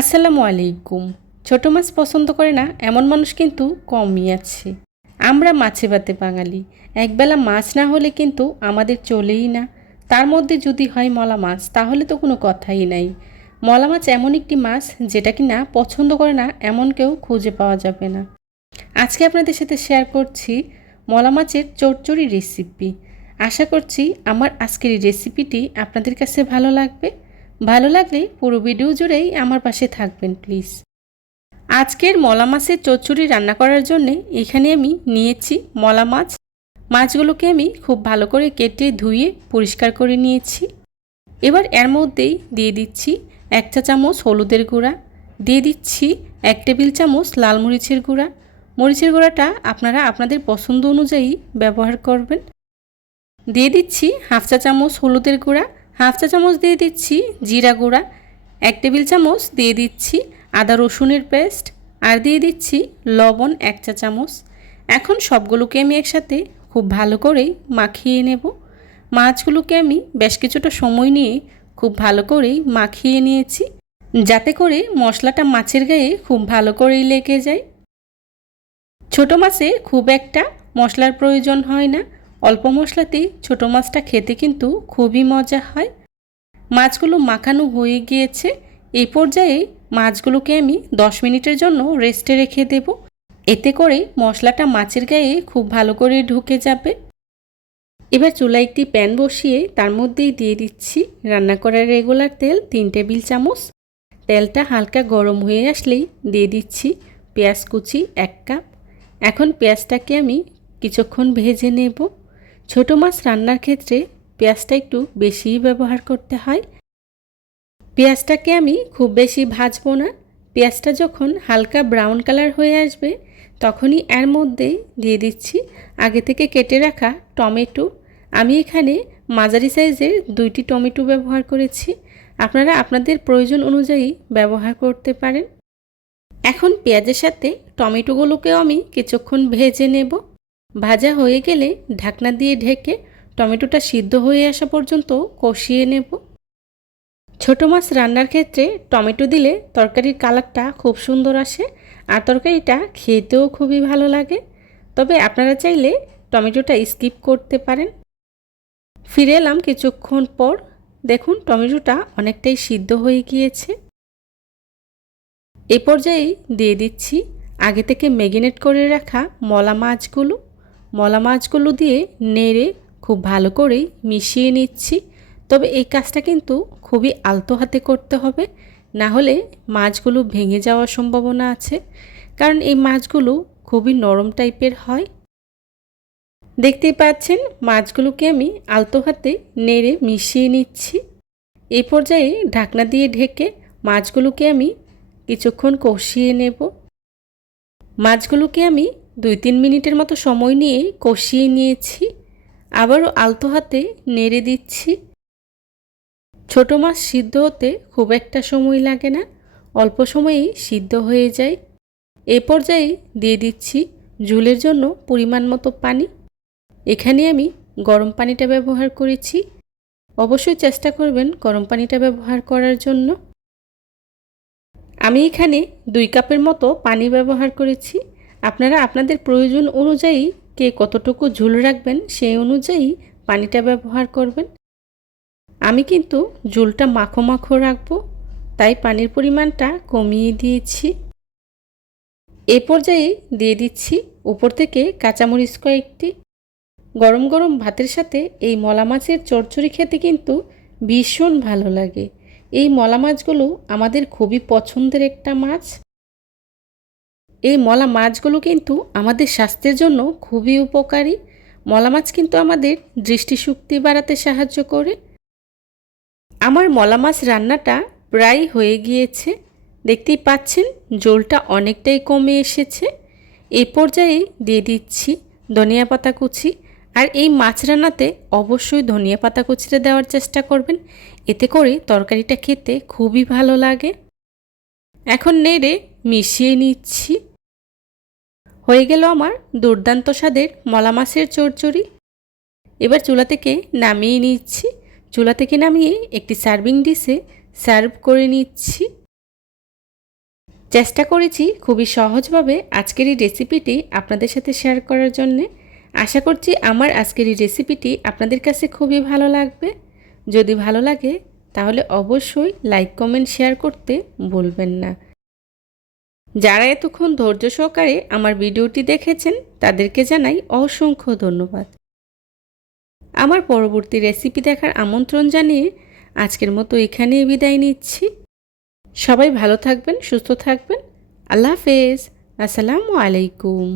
আসসালামু আলাইকুম। ছোট মাছ পছন্দ করে না, এমন মানুষ কিন্তু কমই আছে। আমরা মাছে ভাতে বাঙালি। একবেলা মাছ না হলে কিন্তু আমাদের চলেই না। তার মধ্যে যদি হয় মলা মাছ, তাহলে তো কোনো কথাই নাই। মলা মাছ এমন একটি মাছ যেটা কি না পছন্দ করে না, এমন কেউ খুঁজে পাওয়া যাবে না। আজকে আপনাদের সাথে শেয়ার করছি মলা মাছের চচ্চড়ি রেসিপি আশা করছি আমার আজকের এই রেসিপিটি আপনাদের কাছে ভালো লাগবে। ভালো লাগলে পুরো ভিডিও জুড়েই আমার পাশে থাকবেন প্লিজ আজকের মলা মাছের চচ্চড়ি রান্না করার জন্যে এখানে আমি নিয়েছি মলা মাছ। মাছগুলোকে আমি খুব ভালো করে কেটে ধুয়ে পরিষ্কার করে নিয়েছি। এবার এর মধ্যেই দিয়ে দিচ্ছি এক চা চামচ হলুদের গুঁড়া। দিয়ে দিচ্ছি এক টেবিল চামচ লাল মরিচের গুঁড়া। মরিচের গুঁড়াটা আপনারা আপনাদের পছন্দ অনুযায়ী ব্যবহার করবেন। দিয়ে দিচ্ছি হাফ চা চামচ হলুদের গুঁড়া। হাফ চা চামচ দিয়ে দিচ্ছি জিরা গুঁড়া, এক টেবিল চামচ দিয়ে দিচ্ছি আদা রসুনের পেস্ট, আর দিয়ে দিচ্ছি লবণ এক চা চামচ। এখন সবগুলোকে আমি একসাথে খুব ভালো করেই মাখিয়ে নেব। মাছগুলোকে আমি বেশ কিছুটা সময় নিয়ে খুব ভালো করেই মাখিয়ে নিয়েছি, যাতে করে মশলাটা মাছের গায়ে খুব ভালো করেই লেগে যায়। ছোট মাছে খুব একটা মশলার প্রয়োজন হয় না। অল্প মশলাতেই ছোটো মাছটা খেতে কিন্তু খুবই মজা হয়। মাছগুলো মাখানো হয়ে গিয়েছে। এই পর্যায়ে মাছগুলোকে আমি দশ মিনিটের জন্য রেস্টে রেখে দেব। এতে করে মশলাটা মাছের গায়ে খুব ভালো করে ঢুকে যাবে। এবার চুলায় একটি প্যান বসিয়ে তার মধ্যেই দিয়ে দিচ্ছি রান্না করার রেগুলার তেল তিন টেবিল চামচ। তেলটা হালকা গরম হয়ে আসলেই দিয়ে দিচ্ছি পেঁয়াজ কুচি এক কাপ। এখন পেঁয়াজটাকে আমি কিছুক্ষণ ভেজে নেব। ছোট মাছ রান্নার ক্ষেত্রে পেঁয়াজটা একটু বেশিই ব্যবহার করতে হয়। পেঁয়াজটাকে আমি খুব বেশি ভাজবো না। পেঁয়াজটা যখন হালকা ব্রাউন কালার হয়ে আসবে, তখনই এর মধ্যে দিয়ে দিচ্ছি আগে থেকে কেটে রাখা টমেটো। আমি এখানে মাঝারি সাইজের দুইটি টমেটো ব্যবহার করেছি। আপনারা আপনাদের প্রয়োজন অনুযায়ী ব্যবহার করতে পারেন। এখন পেঁয়াজের সাথে টমেটোগুলোকেও আমি কিছুক্ষণ ভেজে নেব। ভাজা হয়ে গেলে ঢাকনা দিয়ে ঢেকে টমেটোটা সিদ্ধ হয়ে আসা পর্যন্ত কষিয়ে নেব। ছোট মাছ রান্নার ক্ষেত্রে টমেটো দিলে তরকারির কালারটা খুব সুন্দর আসে আর তরকারিটা খেতেও খুবই ভালো লাগে। তবে আপনারা চাইলে টমেটোটা স্কিপ করতে পারেন। ফিরে এলাম কিছুক্ষণ পর। দেখুন, টমেটোটা অনেকটাই সিদ্ধ হয়ে গিয়েছে। এ পর্যায়ে দিয়ে দিচ্ছি আগে থেকে ম্যাগিনেট করে রাখা মলা মাছগুলো। মলা মাছগুলো দিয়ে নেড়ে খুব ভালো করেই মিশিয়ে নিচ্ছি। তবে এই কাজটা কিন্তু খুবই আলতো হাতে করতে হবে, না হলে মাছগুলো ভেঙে যাওয়ার সম্ভাবনা আছে, কারণ এই মাছগুলো খুবই নরম টাইপের হয়। দেখতেই পাচ্ছেন, মাছগুলোকে আমি আলতো হাতে নেড়ে মিশিয়ে নিচ্ছি। এই পর্যায়ে ঢাকনা দিয়ে ঢেকে মাছগুলোকে আমি কিছুক্ষণ কষিয়ে নেব। মাছগুলোকে আমি দুই তিন মিনিটের মতো সময় নিয়ে কষিয়ে নিয়েছি। আবারও আলতো হাতে নেড়ে দিচ্ছি। ছোট মাছ সিদ্ধ হতে খুব একটা সময় লাগে না। অল্প সময়েই সিদ্ধ হয়ে যায়। এ পর্যায়ে দিয়ে দিচ্ছি ঝুলের জন্য পরিমাণ মতো পানি। এখানে আমি গরম পানিটা ব্যবহার করেছি। অবশ্যই চেষ্টা করবেন গরম পানিটা ব্যবহার করার জন্য। আমি এখানে দুই কাপের মতো পানি ব্যবহার করেছি। আপনারা আপনাদের প্রয়োজন অনুযায়ী কে কতটুকু ঝুল রাখবেন সেই অনুযায়ী পানিটা ব্যবহার করবেন। আমি কিন্তু ঝুলটা মাখো মাখো রাখব, তাই পানির পরিমাণটা কমিয়ে দিয়েছি। এ পর্যায়ে দিয়ে দিচ্ছি উপর থেকে কাঁচামরিচ কয়েকটি। গরম গরম ভাতের সাথে এই মলা মাছের চচ্চড়ি খেতে কিন্তু ভীষণ ভালো লাগে। এই মলা মাছগুলো আমাদের খুবই পছন্দের একটা মাছ। এই মলা মাছগুলো কিন্তু আমাদের স্বাস্থ্যের জন্য খুবই উপকারী। মলা মাছ কিন্তু আমাদের দৃষ্টিশক্তি বাড়াতে সাহায্য করে। আমার মলা মাছ রান্নাটা প্রায় হয়ে গিয়েছে। দেখতেই পাচ্ছেন জলটা অনেকটাই কমে এসেছে। এই পর্যায়ে দিয়ে দিচ্ছি ধনিয়া পাতা কুচি। আর এই মাছ রান্নাতে অবশ্যই ধনিয়া পাতা কুচিটা দেওয়ার চেষ্টা করবেন। এতে করে তরকারিটা খেতে খুবই ভালো লাগে। এখন নেড়ে মিশিয়ে নিচ্ছি। হয়ে গেল আমার দুর্দান্ত স্বাদের মলা মাছের চড়চড়ি। এবার চুলা থেকে নামিয়ে নিচ্ছি। চুলা থেকে নামিয়ে একটি সার্ভিং ডিশে সার্ভ করে নিচ্ছি। চেষ্টা করেছি খুবই সহজভাবে আজকের এই রেসিপিটি আপনাদের সাথে শেয়ার করার জন্যে। আশা করছি আমার আজকের এই রেসিপিটি আপনাদের কাছে খুবই ভালো লাগবে। যদি ভালো লাগে, তাহলে অবশ্যই লাইক, কমেন্ট, শেয়ার করতে ভুলবেন না। যারা এতক্ষণ ধৈর্য সহকারে আমার ভিডিওটি দেখেছেন, তাদেরকে জানাই অসংখ্য ধন্যবাদ। আমার পরবর্তী রেসিপি দেখার আমন্ত্রণ জানিয়ে আজকের মতো এখানেই বিদায় নিচ্ছি। সবাই ভালো থাকবেন, সুস্থ থাকবেন। আল্লাহ হাফেজ। আসসালামু আলাইকুম।